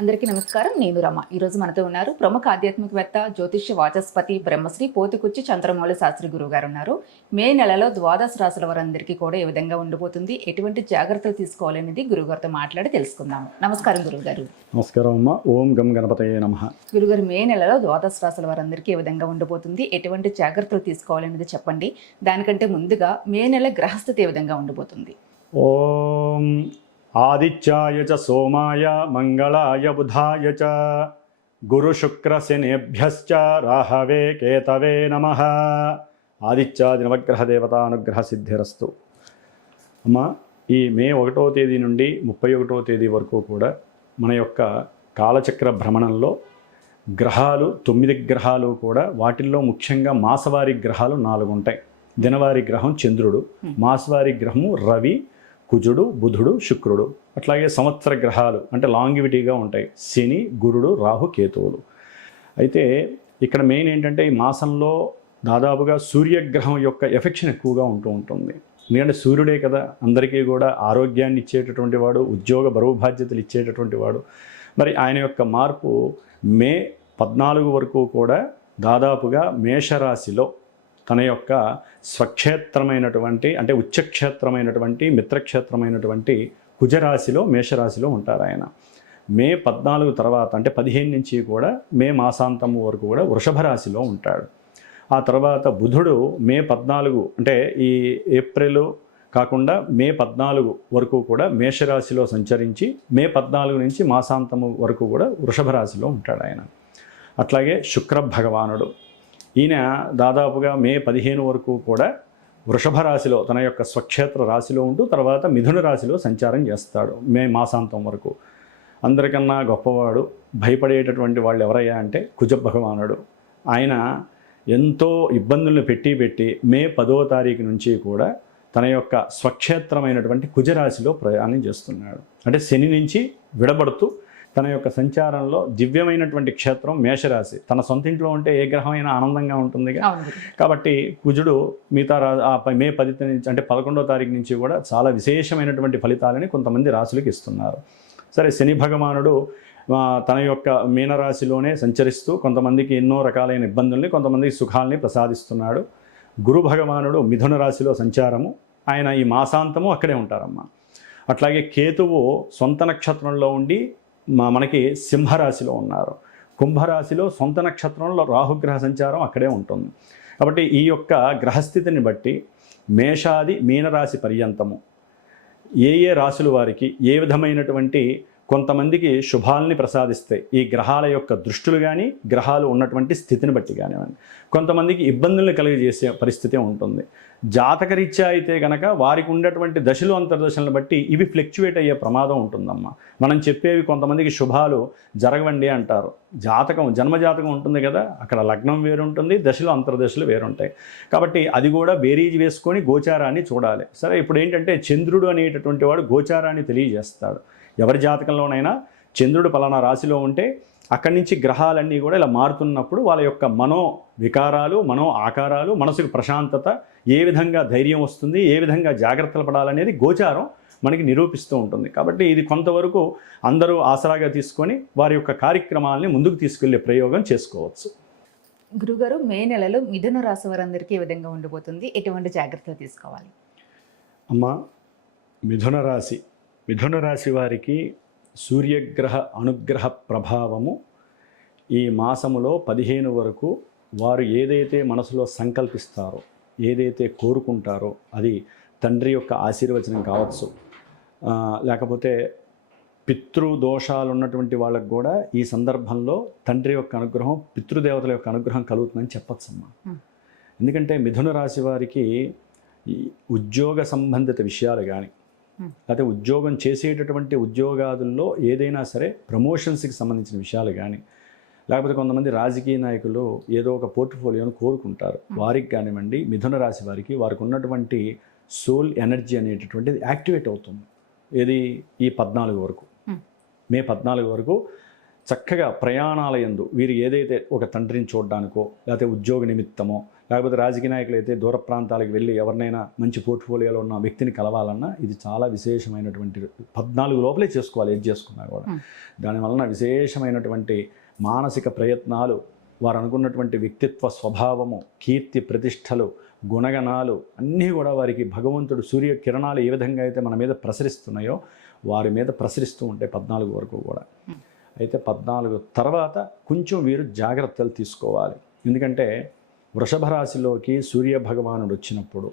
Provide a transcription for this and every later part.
అందరికీ నమస్కారం. నేను రమ. ఈరోజు మనతో ఉన్నారు ప్రముఖ ఆధ్యాత్మికవేత్త, జ్యోతిష్య వాచస్పతి బ్రహ్మశ్రీ పోతుకుచ్చి చంద్రమౌళి శాస్త్రి గురువు గారు ఉన్నారు. మే నెలలో ద్వాదశ రాశుల వారందరికీ కూడా ఏ విధంగా ఉండబోతుంది, ఎటువంటి జాగ్రత్తలు తీసుకోవాలనేది గురుగారితో మాట్లాడి తెలుసుకుందాము. నమస్కారం గురుగారు. నమస్కారం అమ్మ. ఓం గం గణపతయే నమః. గురుగారు, మే నెలలో ద్వాదశ రాశుల వారందరికీ ఏ విధంగా ఉండబోతుంది, ఎటువంటి జాగ్రత్తలు తీసుకోవాలనేది చెప్పండి. దానికంటే ముందుగా మే నెల గ్రహస్థితి ఏ విధంగా ఉండబోతుంది? ఓం ఆదిత్యాయ చ సోమాయ మంగళాయ బుధాయ చ గురు శుక్ర శనేభ్యశ్చ రాహవే కేతవే నమః. ఆదిత్యాది నవగ్రహ దేవతానుగ్రహ సిద్ధిరస్తు. అమ్మ, ఈ మే 1వ తేదీ నుండి 31వ తేదీ వరకు కూడా మన యొక్క కాలచక్ర భ్రమణంలో గ్రహాలు 9 గ్రహాలు కూడా, వాటిల్లో ముఖ్యంగా మాసవారి గ్రహాలు 4 ఉంటాయి. దినవారి గ్రహం చంద్రుడు, మాసవారి గ్రహము రవి, కుజుడు, బుధుడు, శుక్రుడు. అట్లాగే సంవత్సర గ్రహాలు అంటే లాంగివిటీగా ఉంటాయి, శని, గురుడు, రాహు, కేతువులు. అయితే ఇక్కడ మెయిన్ ఏంటంటే ఈ మాసంలో దాదాపుగా సూర్యగ్రహం యొక్క ఎఫెక్షన్ ఎక్కువగా ఉంటుంది. ఎందుకంటే సూర్యుడే కదా అందరికీ కూడా ఆరోగ్యాన్ని ఇచ్చేటటువంటి వాడు, ఉద్యోగ బరువు బాధ్యతలు ఇచ్చేటటువంటి వాడు. మరి ఆయన యొక్క మార్పు మే 14 వరకు కూడా దాదాపుగా మేషరాశిలో తన యొక్క స్వక్షేత్రమైనటువంటి అంటే ఉచ్చక్షేత్రమైనటువంటి మిత్రక్షేత్రమైనటువంటి కుజరాశిలో మేషరాశిలో ఉంటారు ఆయన. మే 14 తర్వాత అంటే 15 నుంచి కూడా మే మాసాంతం వరకు కూడా వృషభ రాశిలో ఉంటాడు. ఆ తర్వాత బుధుడు మే 14 అంటే ఈ ఏప్రిల్ కాకుండా మే 14 వరకు కూడా మేషరాశిలో సంచరించి మే 14 నుంచి మాసాంతము వరకు కూడా వృషభ రాశిలో ఉంటాడు ఆయన. అట్లాగే శుక్ర భగవానుడు ఈయన దాదాపుగా మే 15 వరకు కూడా వృషభ రాశిలో తన యొక్క స్వక్షేత్ర రాశిలో ఉంటూ తర్వాత మిథున రాశిలో సంచారం చేస్తాడు మే మాసాంతం వరకు. అందరికన్నా గొప్పవాడు, భయపడేటటువంటి వాళ్ళు ఎవరయ్యా అంటే కుజ భగవానుడు. ఆయన ఎంతో ఇబ్బందులను పెట్టి మే 10వ తారీఖు నుంచి కూడా తన యొక్క స్వక్షేత్రమైనటువంటి కుజరాశిలో ప్రయాణం చేస్తున్నాడు. అంటే శని నుంచి విడబడుతూ తన యొక్క సంచారంలో దివ్యమైనటువంటి క్షేత్రం మేషరాశి. తన సొంత ఇంట్లో ఉంటే ఏ గ్రహమైనా ఆనందంగా ఉంటుందిగా. కాబట్టి కుజుడు మిగతా మే 10 నుంచి అంటే 11వ తారీఖు నుంచి కూడా చాలా విశేషమైనటువంటి ఫలితాలని కొంతమంది రాశులకు ఇస్తున్నారు. సరే, శని భగవానుడు తన యొక్క మీనరాశిలోనే సంచరిస్తూ కొంతమందికి ఎన్నో రకాలైన ఇబ్బందుల్ని, కొంతమందికి సుఖాలని ప్రసాదిస్తున్నాడు. గురు భగవానుడు మిథున రాశిలో సంచారము, ఆయన ఈ మాసాంతము అక్కడే ఉంటారమ్మ. అట్లాగే కేతువు సొంత నక్షత్రంలో ఉండి మనకి సింహరాశిలో ఉన్నారు. కుంభరాశిలో సొంత నక్షత్రంలో రాహుగ్రహ సంచారం అక్కడే ఉంటుంది. కాబట్టి ఈ యొక్క గ్రహస్థితిని బట్టి మేషాది మీనరాశి పర్యంతము ఏ రాశుల వారికి ఏ విధమైనటువంటి కొంతమందికి శుభాల్ని ప్రసాదిస్తాయి ఈ గ్రహాల యొక్క దృష్టులు కానీ, గ్రహాలు ఉన్నటువంటి స్థితిని బట్టి కానివ్వండి. కొంతమందికి ఇబ్బందులను కలిగజేసే పరిస్థితి ఉంటుంది. జాతకరీత్యా అయితే కనుక వారికి ఉన్నటువంటి దశలు అంతర్దశలను బట్టి ఇవి ఫ్లక్చువేట్ అయ్యే ప్రమాదం ఉంటుందమ్మా. మనం చెప్పేవి కొంతమందికి శుభాలు జరగవండి అంటారు. జాతకం, జన్మజాతకం ఉంటుంది కదా, అక్కడ లగ్నం వేరుంటుంది, దశలు అంతర్దశలు వేరుంటాయి. కాబట్టి అది కూడా బేరీజ్ వేసుకొని గోచారాన్ని చూడాలి. సరే, ఇప్పుడు ఏంటంటే చంద్రుడు అనేటటువంటి వాడు గోచారాన్ని తెలియజేస్తాడు. ఎవరి జాతకంలోనైనా చంద్రుడు పలానా రాశిలో ఉంటే అక్కడి నుంచి గ్రహాలన్నీ కూడా ఇలా మారుతున్నప్పుడు వాళ్ళ యొక్క మనో వికారాలు, మనో ఆకారాలు, మనసుకు ప్రశాంతత, ఏ విధంగా ధైర్యం వస్తుంది, ఏ విధంగా జాగ్రత్తలు పడాలనేది గోచారం మనకి నిరూపిస్తూ ఉంటుంది. కాబట్టి ఇది కొంతవరకు అందరూ ఆసరాగా తీసుకొని వారి యొక్క కార్యక్రమాలని ముందుకు తీసుకెళ్లే ప్రయోగం చేసుకోవచ్చు. గురుగారు, మే నెలలో మిథున రాశి వారందరికీ ఏ విధంగా ఉండబోతుంది, ఎటువంటి జాగ్రత్తలు తీసుకోవాలి? అమ్మ, మిథున రాశి వారికి సూర్యగ్రహ అనుగ్రహ ప్రభావము ఈ మాసములో 15 వరకు వారు ఏదైతే మనసులో సంకల్పిస్తారో, ఏదైతే కోరుకుంటారో, అది తండ్రి యొక్క ఆశీర్వచనం కావచ్చు, లేకపోతే పితృదోషాలు ఉన్నటువంటి వాళ్ళకు కూడా ఈ సందర్భంలో తండ్రి యొక్క అనుగ్రహం, పితృదేవతల యొక్క అనుగ్రహం కలుగుతుందని చెప్పచ్చమ్మా. ఎందుకంటే మిథున రాశి వారికి ఈ ఉద్యోగ సంబంధిత విషయాలు కానీ, లేకపోతే ఉద్యోగం చేసేటటువంటి ఉద్యోగాదుల్లో ఏదైనా సరే ప్రమోషన్స్కి సంబంధించిన విషయాలు కానీ, లేకపోతే కొంతమంది రాజకీయ నాయకులు ఏదో ఒక పోర్ట్ఫోలియోను కోరుకుంటారు, వారికి కానివ్వండి, మిథున రాశి వారికి ఉన్నటువంటి సోల్ ఎనర్జీ అనేటటువంటిది యాక్టివేట్ అవుతుంది. ఏది ఈ 14 వరకు, మే 14 వరకు చక్కగా ప్రయాణాల యందు వీరు ఏదైతే ఒక తండ్రిని చూడడానికో, లేకపోతే ఉద్యోగ నిమిత్తమో, లేకపోతే రాజకీయ నాయకులు అయితే దూర ప్రాంతాలకు వెళ్ళి ఎవరినైనా మంచి పోర్ట్ఫోలియోలో ఉన్న వ్యక్తిని కలవాలన్నా ఇది చాలా విశేషమైనటువంటి 14 లోపలే చేసుకోవాలి, ఏది చేసుకున్నా కూడా. దానివలన విశేషమైనటువంటి మానసిక ప్రయత్నాలు, వారు అనుకున్నటువంటి వ్యక్తిత్వ స్వభావము, కీర్తి ప్రతిష్టలు, గుణగణాలు అన్నీ కూడా వారికి భగవంతుడు సూర్య కిరణాలు ఏ విధంగా అయితే మన మీద ప్రసరిస్తున్నాయో వారి మీద ప్రసరిస్తూ ఉంటాయి 14 వరకు కూడా. అయితే 14 తర్వాత కొంచెం వీరు జాగ్రత్తలు తీసుకోవాలి. ఎందుకంటే వృషభ రాశిలోకి సూర్య భగవానుడు వచ్చినప్పుడు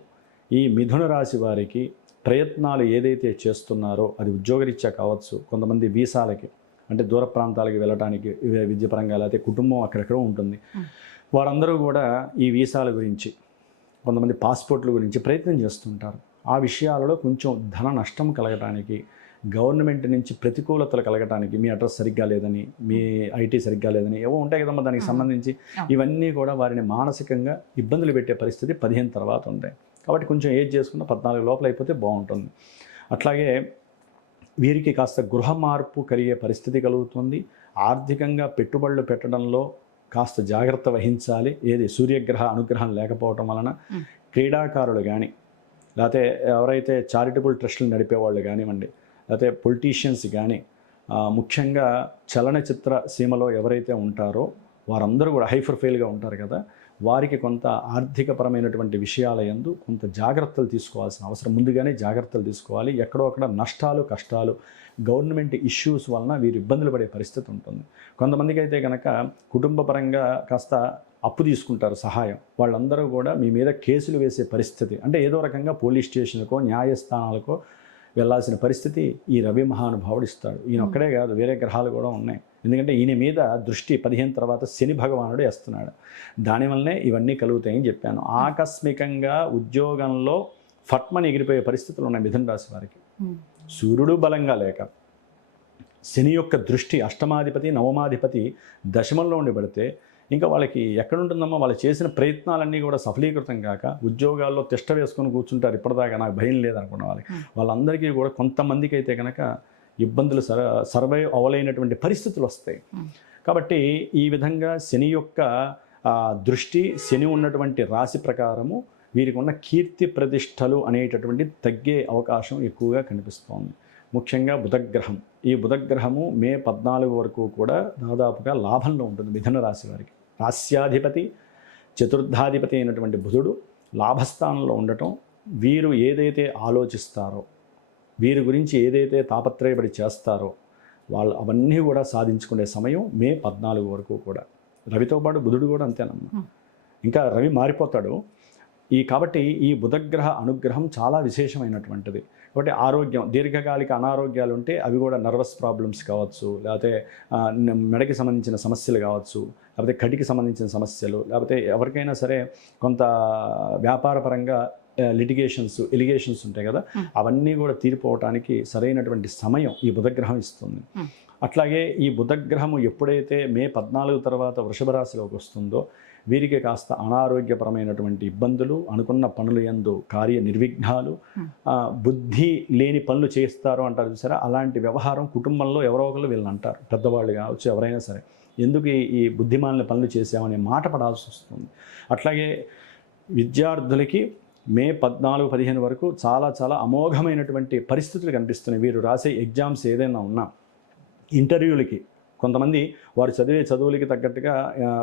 ఈ మిథున రాశి వారికి ప్రయత్నాలు ఏదైతే చేస్తున్నారో అది ఉద్యోగరీత్యా కావచ్చు, కొంతమంది వీసాలకి అంటే దూర ప్రాంతాలకి వెళ్ళడానికి విద్యాపరంగా, లేకపోతే కుటుంబం అక్కడెక్కడో ఉంటుంది, వారందరూ కూడా ఈ వీసాల గురించి, కొంతమంది పాస్పోర్ట్ల గురించి ప్రయత్నం చేస్తుంటారు. ఆ విషయాలలో కొంచెం ధన నష్టం కలగడానికి, గవర్నమెంట్ నుంచి ప్రతికూలతలు కలగడానికి, మీ అడ్రస్ సరిగ్గా లేదని, మీ ఐటీ సరిగ్గా లేదని ఏవో ఉంటాయి కదమ్మా దానికి సంబంధించి, ఇవన్నీ కూడా వారిని మానసికంగా ఇబ్బందులు పెట్టే పరిస్థితి 15 తర్వాత ఉంటాయి. కాబట్టి కొంచెం ఏజ్ చేసుకున్న 14 లోపల అయిపోతే బాగుంటుంది. అట్లాగే వీరికి కాస్త గృహ మార్పు కలిగే పరిస్థితి కలుగుతుంది. ఆర్థికంగా పెట్టుబడులు పెట్టడంలో కాస్త జాగ్రత్త వహించాలి. ఏది సూర్యగ్రహ అనుగ్రహం లేకపోవటం వలన క్రీడాకారులు కానీ, లేకపోతే ఎవరైతే చారిటబుల్ ట్రస్టులు నడిపేవాళ్ళు కానివ్వండి, లేకపోతే పొలిటీషియన్స్ కానీ, ముఖ్యంగా చలనచిత్ర సీమలో ఎవరైతే ఉంటారో వారందరూ కూడా హై ప్రొఫైల్గా ఉంటారు కదా, వారికి కొంత ఆర్థికపరమైనటువంటి విషయాల యందు కొంత జాగ్రత్తలు తీసుకోవాల్సిన అవసరం, ముందుగానే జాగ్రత్తలు తీసుకోవాలి. ఎక్కడో అక్కడ నష్టాలు, కష్టాలు, గవర్నమెంట్ ఇష్యూస్ వలన వీరు ఇబ్బందులు పడే పరిస్థితి ఉంటుంది. కొంతమందికి అయితే కనుక కుటుంబపరంగా కాస్త అప్పు తీసుకుంటారు సహాయం, వాళ్ళందరూ కూడా మీ మీద కేసులు వేసే పరిస్థితి, అంటే ఏదో రకంగా పోలీస్ స్టేషన్కో న్యాయస్థానాలకో వెళ్ళాల్సిన పరిస్థితి ఈ రవి మహానుభావుడు ఇస్తాడు. ఈయన ఒక్కడే కాదు, వేరే గ్రహాలు కూడా ఉన్నాయి. ఎందుకంటే ఈయన మీద దృష్టి 15 తర్వాత శని భగవానుడు వేస్తున్నాడు. దానివల్లనే ఇవన్నీ కలుగుతాయని చెప్పాను. ఆకస్మికంగా ఉద్యోగంలో ఫట్మని ఎగిరిపోయే పరిస్థితులు ఉన్నాయి మిథున రాశి వారికి. సూర్యుడు బలంగా లేక, శని యొక్క దృష్టి అష్టమాధిపతి నవమాధిపతి దశమంలో ఉండి పడితే ఇంకా వాళ్ళకి ఎక్కడుంటుందమ్మా, వాళ్ళు చేసిన ప్రయత్నాలన్నీ కూడా సఫలీకృతం కాక ఉద్యోగాల్లో తిష్ట వేసుకొని కూర్చుంటారు. ఇప్పటిదాకా నాకు భయం లేదనుకున్న వాళ్ళందరికీ కూడా కొంతమందికి అయితే కనుక ఇబ్బందులు సర్వైవ్ అవ్వలేనటువంటి పరిస్థితులు వస్తాయి. కాబట్టి ఈ విధంగా శని యొక్క దృష్టి, శని ఉన్నటువంటి రాశి ప్రకారము వీరికి ఉన్న కీర్తి ప్రతిష్టలు అనేటటువంటి తగ్గే అవకాశం ఎక్కువగా కనిపిస్తోంది. ముఖ్యంగా బుధగ్రహం, ఈ బుధగ్రహము మే 14 వరకు కూడా దాదాపుగా లాభంలో ఉంటుంది మిథున రాశి వారికి. రాస్యాధిపతి చతుర్థాధిపతి అయినటువంటి బుధుడు లాభస్థానంలో ఉండటం, వీరు ఏదైతే ఆలోచిస్తారో, వీరి గురించి ఏదైతే తాపత్రయపడి చేస్తారో వాళ్ళు అవన్నీ కూడా సాధించుకునే సమయం మే 14 వరకు కూడా. రవితో పాటు బుధుడు కూడా అంతేనమ్మా, ఇంకా రవి మారిపోతాడు. కాబట్టి ఈ బుధగ్రహ అనుగ్రహం చాలా విశేషమైనటువంటిది. కాబట్టి ఆరోగ్యం, దీర్ఘకాలిక అనారోగ్యాలు ఉంటే అవి కూడా నర్వస్ ప్రాబ్లమ్స్ కావచ్చు, లేకపోతే మెడకి సంబంధించిన సమస్యలు కావచ్చు, లేకపోతే కటికి సంబంధించిన సమస్యలు, లేకపోతే ఎవరికైనా సరే కొంత వ్యాపారపరంగా ఎలిగేషన్స్ ఉంటాయి కదా, అవన్నీ కూడా తీరిపోవటానికి సరైనటువంటి సమయం ఈ బుధగ్రహం ఇస్తుంది. అట్లాగే ఈ బుధగ్రహము ఎప్పుడైతే మే 14 తర్వాత వృషభ రాశిలోకి వస్తుందో వీరికి కాస్త అనారోగ్యపరమైనటువంటి ఇబ్బందులు, అనుకున్న పనులు యందు కార్య నిర్విఘ్నాలు, బుద్ధి లేని పనులు చేస్తారు అంటారు చూసారా, అలాంటి వ్యవహారం కుటుంబంలో ఎవరో ఒకరు వీళ్ళని అంటారు, పెద్దవాళ్ళు కావచ్చు ఎవరైనా సరే, ఎందుకు ఈ బుద్ధిమాలిన పనులు చేసామనే మాట పడాల్సి వస్తుంది. అట్లాగే విద్యార్థులకి మే 14-15 వరకు చాలా చాలా అమోఘమైనటువంటి పరిస్థితులు కనిపిస్తున్నాయి. వీరు రాసే ఎగ్జామ్స్ ఏదైనా ఉన్నా, ఇంటర్వ్యూలకి కొంతమంది వారు చదివే చదువులకి తగ్గట్టుగా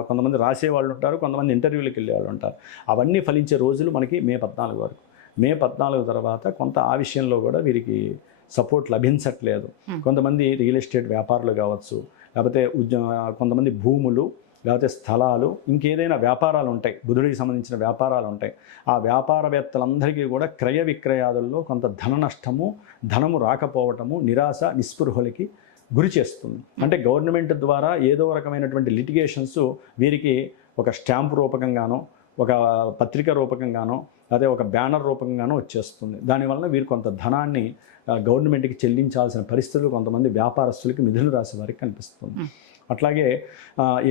కొంతమంది రాసేవాళ్ళు ఉంటారు, కొంతమంది ఇంటర్వ్యూలకు వెళ్ళేవాళ్ళు ఉంటారు. అవన్నీ ఫలించే రోజులు మనకి మే 14 వరకు. మే 14 తర్వాత కొంత ఆ విషయంలో కూడా వీరికి సపోర్ట్ లభించట్లేదు. కొంతమంది రియల్ ఎస్టేట్ వ్యాపారులు కావచ్చు, లేకపోతే కొంతమంది భూములు, లేకపోతే స్థలాలు, ఇంకేదైనా వ్యాపారాలు ఉంటాయి, బుధుడికి సంబంధించిన వ్యాపారాలు ఉంటాయి. ఆ వ్యాపారవేత్తలందరికీ కూడా క్రయ విక్రయాదుల్లో కొంత ధన నష్టము, ధనము రాకపోవటము, నిరాశ నిస్పృహలకి గురి చేస్తుంది. అంటే గవర్నమెంట్ ద్వారా ఏదో రకమైనటువంటి లిటిగేషన్స్ వీరికి ఒక స్టాంప్ రూపకంగానో, ఒక పత్రిక రూపకంగానో, అదే ఒక బ్యానర్ రూపకంగానో వచ్చేస్తుంది. దానివల్ల వీరు కొంత ధనాన్ని గవర్నమెంట్కి చెల్లించాల్సిన పరిస్థితులు కొంతమంది వ్యాపారస్తులకి మిథున రాశి వారికి కనిపిస్తుంది. అట్లాగే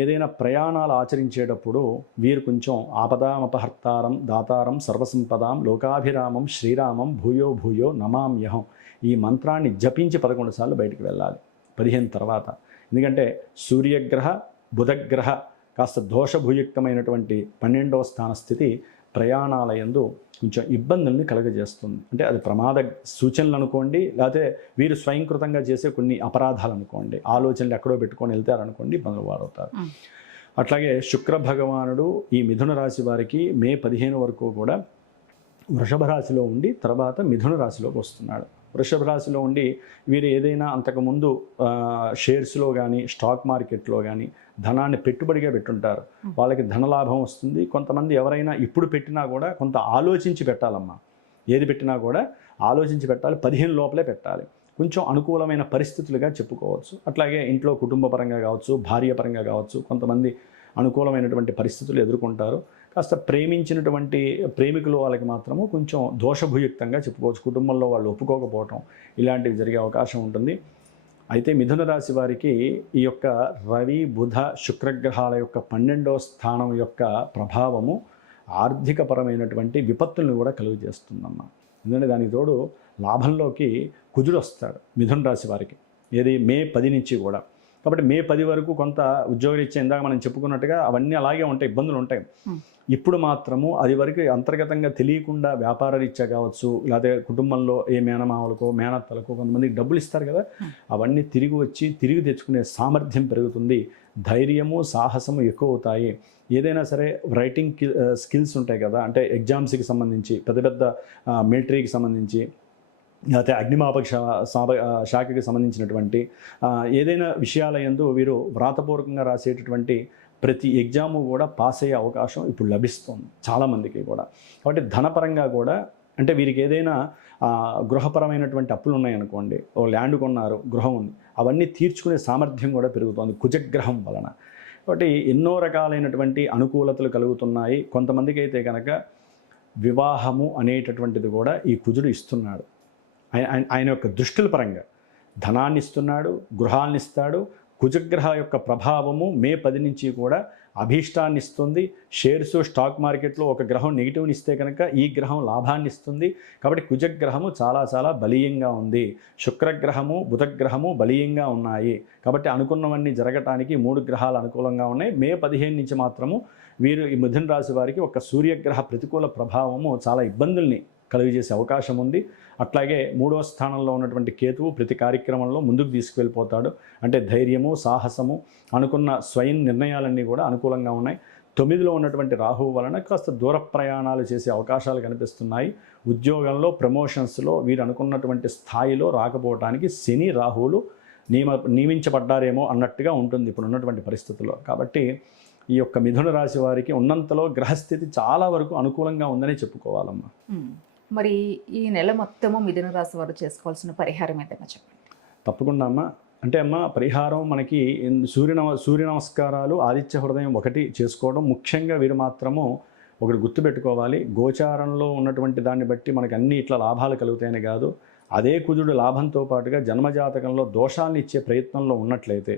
ఏదైనా ప్రయాణాలు ఆచరించేటప్పుడు వీరు కొంచెం ఆపదామపహర్తారం దాతారం సర్వసంపదాం లోకాభిరామం శ్రీరామం భూయో భూయో నమామ్యహం, ఈ మంత్రాన్ని జపించి 11 సార్లు బయటికి వెళ్ళాలి 15 తర్వాత. ఎందుకంటే సూర్యగ్రహ బుధగ్రహ కాస్త దోషభూయుక్తమైనటువంటి 12వ స్థాన స్థితి ప్రయాణాల యందు కొంచెం ఇబ్బందుల్ని కలుగజేస్తుంది. అంటే అది ప్రమాద సూచనలు అనుకోండి, లేకపోతే వీరు స్వయంకృతంగా చేసే కొన్ని అపరాధాలు అనుకోండి, ఆలోచనలు ఎక్కడో పెట్టుకొని వెళ్తారనుకోండి, ఇబ్బందులు వారవుతారు. అట్లాగే శుక్ర భగవానుడు ఈ మిథున రాశి వారికి మే 15 వరకు కూడా వృషభ రాశిలో ఉండి తర్వాత మిథున రాశిలోకి వస్తున్నాడు. వృషభ రాశిలో ఉండి వీరు ఏదైనా అంతకుముందు షేర్స్లో కానీ స్టాక్ మార్కెట్లో కానీ ధనాన్ని పెట్టుబడిగా పెట్టుంటారు, వాళ్ళకి ధనలాభం వస్తుంది. కొంతమంది ఎవరైనా ఇప్పుడు పెట్టినా కూడా కొంత ఆలోచించి పెట్టాలమ్మా, ఏది పెట్టినా కూడా ఆలోచించి పెట్టాలి, 15 లోపలే పెట్టాలి. కొంచెం అనుకూలమైన పరిస్థితులుగా చెప్పుకోవచ్చు. అట్లాగే ఇంట్లో కుటుంబ పరంగా కావచ్చు, భార్య పరంగా కావచ్చు, కొంతమంది అనుకూలమైనటువంటి పరిస్థితులు ఎదుర్కొంటారు. కాస్త ప్రేమించినటువంటి ప్రేమికులు వాళ్ళకి మాత్రము కొంచెం దోషభూయుక్తంగా చెప్పుకోవచ్చు. కుటుంబంలో వాళ్ళు ఒప్పుకోకపోవటం ఇలాంటివి జరిగే అవకాశం ఉంటుంది. అయితే మిథున రాశి వారికి ఈ యొక్క రవి బుధ శుక్రగ్రహాల యొక్క 12వ స్థానం యొక్క ప్రభావము ఆర్థికపరమైనటువంటి విపత్తులను కూడా కలుగజేస్తుందమ్మా. ఎందుకంటే దానికి తోడు లాభంలోకి కుజుడు వస్తాడు మిథున రాశి వారికి, ఏది మే 10 నుంచి కూడా. కాబట్టి మే 10 వరకు కొంత ఉద్యోగరీత్యా ఇందాక మనం చెప్పుకున్నట్టుగా అవన్నీ అలాగే ఉంటాయి, ఇబ్బందులు ఉంటాయి. ఇప్పుడు మాత్రము అది వరకు అంతర్గతంగా తెలియకుండా వ్యాపార రీత్యా కావచ్చు, లేకపోతే కుటుంబంలో ఏ మేనమామలకో మేనత్తలకో కొంతమందికి డబ్బులు ఇస్తారు కదా, అవన్నీ తిరిగి వచ్చి తిరిగి తెచ్చుకునే సామర్థ్యం పెరుగుతుంది, ధైర్యము సాహసము ఎక్కువ అవుతాయి. ఏదైనా సరే రైటింగ్ స్కిల్స్ ఉంటాయి కదా, అంటే ఎగ్జామ్స్కి సంబంధించి పెద్ద పెద్ద మిలిటరీకి సంబంధించి లేకపోతే అగ్నిమాపక శాఖకి సంబంధించినటువంటి ఏదైనా విషయాల యందు వీరు వ్రాతపూర్వకంగా రాసేటటువంటి ప్రతి ఎగ్జాము కూడా పాస్ అయ్యే అవకాశం ఇప్పుడు లభిస్తుంది చాలామందికి కూడా. కాబట్టి ధనపరంగా కూడా, అంటే వీరికి ఏదైనా గృహపరమైనటువంటి అప్పులు ఉన్నాయనుకోండి, ఓ ల్యాండ్ కొన్నారు, గృహం ఉంది, అవన్నీ తీర్చుకునే సామర్థ్యం కూడా పెరుగుతుంది కుజగ్రహం వలన. కాబట్టి ఎన్నో రకాలైనటువంటి అనుకూలతలు కలుగుతున్నాయి. కొంతమందికి అయితే కనుక వివాహము అనేటటువంటిది కూడా ఈ కుజుడు ఇస్తున్నాడు. ఆయన యొక్క దృష్టిల పరంగా ధనాన్ని ఇస్తున్నాడు, గృహాన్ని ఇస్తాడు. కుజగ్రహ యొక్క ప్రభావము మే 10 నుంచి కూడా అభీష్టాన్ని ఇస్తుంది. షేర్స్ స్టాక్ మార్కెట్లో ఒక గ్రహం నెగిటివ్ని ఇస్తే కనుక ఈ గ్రహం లాభాన్ని ఇస్తుంది. కాబట్టి కుజగ్రహము చాలా చాలా బలీయంగా ఉంది. శుక్రగ్రహము బుధగ్రహము బలీయంగా ఉన్నాయి. కాబట్టి అనుకున్నవన్నీ జరగటానికి 3 గ్రహాలు అనుకూలంగా ఉన్నాయి. మే 15 నుంచి మాత్రము వీరు ఈ మిథున రాశి వారికి ఒక సూర్యగ్రహ ప్రతికూల ప్రభావము చాలా ఇబ్బందుల్ని కలుగజేసే అవకాశం ఉంది. అట్లాగే 3వ స్థానంలో ఉన్నటువంటి కేతువు ప్రతి కార్యక్రమంలో ముందుకు తీసుకువెళ్ళిపోతాడు. అంటే ధైర్యము సాహసము అనుకున్న స్వయం నిర్ణయాలన్నీ కూడా అనుకూలంగా ఉన్నాయి. 9లో ఉన్నటువంటి రాహువు వలన కాస్త దూర ప్రయాణాలు చేసే అవకాశాలు కనిపిస్తున్నాయి. ఉద్యోగంలో ప్రమోషన్స్లో వీరు అనుకున్నటువంటి స్థాయిలో రాకపోవడానికి శని రాహువులు నియమించబడ్డారేమో అన్నట్టుగా ఉంటుంది ఇప్పుడు ఉన్నటువంటి పరిస్థితుల్లో. కాబట్టి ఈ యొక్క మిథున రాశి వారికి ఉన్నంతలో గ్రహస్థితి చాలా వరకు అనుకూలంగా ఉందని చెప్పుకోవాలమ్మా. మరి ఈ నెల మొత్తము మిథున రాశి వారు చేసుకోవాల్సిన పరిహారం ఏదైనా చెప్పండి. తప్పకుండా అమ్మ. అంటే అమ్మ పరిహారం మనకి సూర్య నమస్కారాలు, ఆదిత్య హృదయం ఒకటి చేసుకోవడం ముఖ్యంగా. వీరు మాత్రము ఒకటి గుర్తుపెట్టుకోవాలి, గోచారంలో ఉన్నటువంటి దాన్ని బట్టి మనకి అన్ని ఇట్లా లాభాలు కలుగుతాయని కాదు. అదే కుజుడు లాభంతో పాటుగా జన్మజాతకంలో దోషాలను ఇచ్చే ప్రయత్నంలో ఉన్నట్లయితే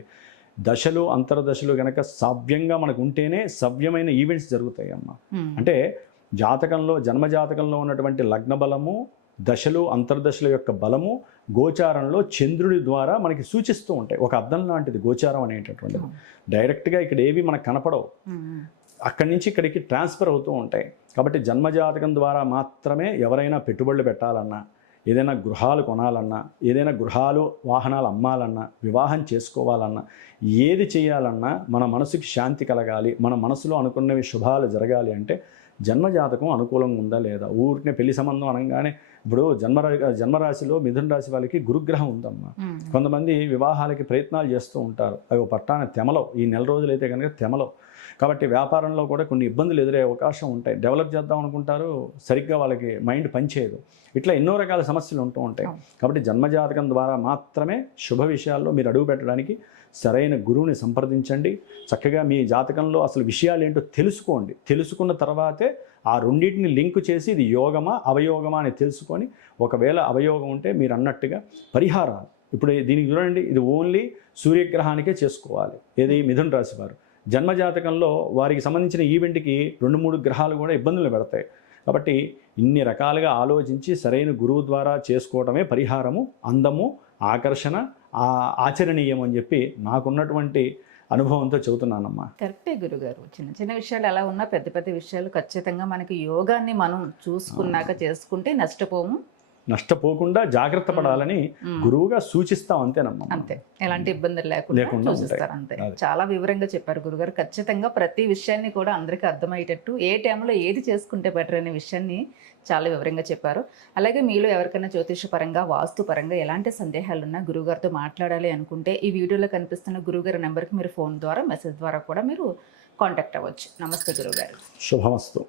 దశలు అంతర్దశలు కనుక సవ్యంగా మనకు ఉంటేనే సవ్యమైన ఈవెంట్స్ జరుగుతాయి అమ్మ. అంటే జాతకంలో జన్మజాతకంలో ఉన్నటువంటి లగ్న బలము, దశలు అంతర్దశల యొక్క బలము గోచారంలో చంద్రుడి ద్వారా మనకి సూచిస్తూ ఉంటాయి. ఒక అద్దం లాంటిది గోచారం అనేటటువంటిది. డైరెక్ట్గా ఇక్కడ ఏవి మనకు కనపడవు, అక్కడి నుంచి ఇక్కడికి ట్రాన్స్ఫర్ అవుతూ ఉంటాయి. కాబట్టి జన్మజాతకం ద్వారా మాత్రమే ఎవరైనా పెట్టుబడులు పెట్టాలన్నా, ఏదైనా గృహాలు కొనాలన్నా, ఏదైనా గృహాలు వాహనాలు అమ్మాలన్నా, వివాహం చేసుకోవాలన్నా, ఏది చేయాలన్నా మన మనసుకి శాంతి కలగాలి, మన మనసులో అనుకున్నవి శుభాలు జరగాలి అంటే జన్మజాతకం అనుకూలంగా ఉందా లేదా. ఊరికే పెళ్లి సంబంధం అనగానే ఇప్పుడు జన్మరాశిలో మిథున రాశి వాళ్ళకి గురుగ్రహం ఉందమ్మా. కొంతమంది వివాహాలకి ప్రయత్నాలు చేస్తూ ఉంటారు, అవి పట్టాన తెమలో, ఈ నెల రోజులైతే కనుక తెమలో. కాబట్టి వ్యాపారంలో కూడా కొన్ని ఇబ్బందులు ఎదురయ్యే అవకాశం ఉంటాయి. డెవలప్ చేద్దాం అనుకుంటారు, సరిగ్గా వాళ్ళకి మైండ్ పనిచేయదు. ఇట్లా ఎన్నో రకాల సమస్యలు ఉంటూ ఉంటాయి. కాబట్టి జన్మజాతకం ద్వారా మాత్రమే శుభ విషయాల్లో మీరు అడుగు పెట్టడానికి సరైన గురువుని సంప్రదించండి. చక్కగా మీ జాతకంలో అసలు విషయాలు ఏంటో తెలుసుకోండి. తెలుసుకున్న తర్వాతే ఆ రెండింటిని లింక్ చేసి ఇది యోగమా అవయోగమా అని తెలుసుకొని, ఒకవేళ అవయోగం ఉంటే మీరు అన్నట్టుగా పరిహారాలు. ఇప్పుడు దీనికి చూడండి, ఇది ఓన్లీ సూర్యగ్రహానికే చేసుకోవాలి. ఏది మిథున రాశి వారు జన్మజాతకంలో వారికి సంబంధించిన ఈవెంట్కి 2-3 గ్రహాలు కూడా ఇబ్బందులు పెడతాయి. కాబట్టి ఇన్ని రకాలుగా ఆలోచించి సరైన గురువు ద్వారా చేసుకోవటమే పరిహారము, అందము, ఆకర్షణ, ఆచరణీయం అని చెప్పి నాకున్నటువంటి అనుభవంతో చెబుతున్నానమ్మా. కరెక్టే గురుగారు. చిన్న చిన్న విషయాలు ఎలా ఉన్నా పెద్ద పెద్ద విషయాలు ఖచ్చితంగా మనకి యోగాన్ని మనం చూసుకున్నాక చేసుకుంటే నష్టపోము. నష్టపోకుండా జాగ్రత్త పడాలని గురువుగా సూచిస్తాం అంతేనమ్మా. అంతే, ఎలాంటి ఇబ్బందులు లేకుండా చూసిస్తారు అంతే. చాలా వివరంగా చెప్పారు గురుగారు. ఖచ్చితంగా ప్రతి విషయాన్ని కూడా అందరికీ అర్థమయ్యేటట్టు ఏ టైంలో ఏది చేసుకుంటే బెటర్ అనే విషయాన్ని చాలా వివరంగా చెప్పారు. అలాగే మీలో ఎవరికైనా జ్యోతిష పరంగా వాస్తు పరంగా ఎలాంటి సందేహాలు ఉన్నా గురుగారితో మాట్లాడాలి అనుకుంటే ఈ వీడియోలో కనిపిస్తున్న గురుగారి నెంబర్కి మీరు ఫోన్ ద్వారా మెసేజ్ ద్వారా కూడా మీరు కాంటాక్ట్ అవ్వచ్చు. నమస్తే గురుగారు. శుభమస్తు.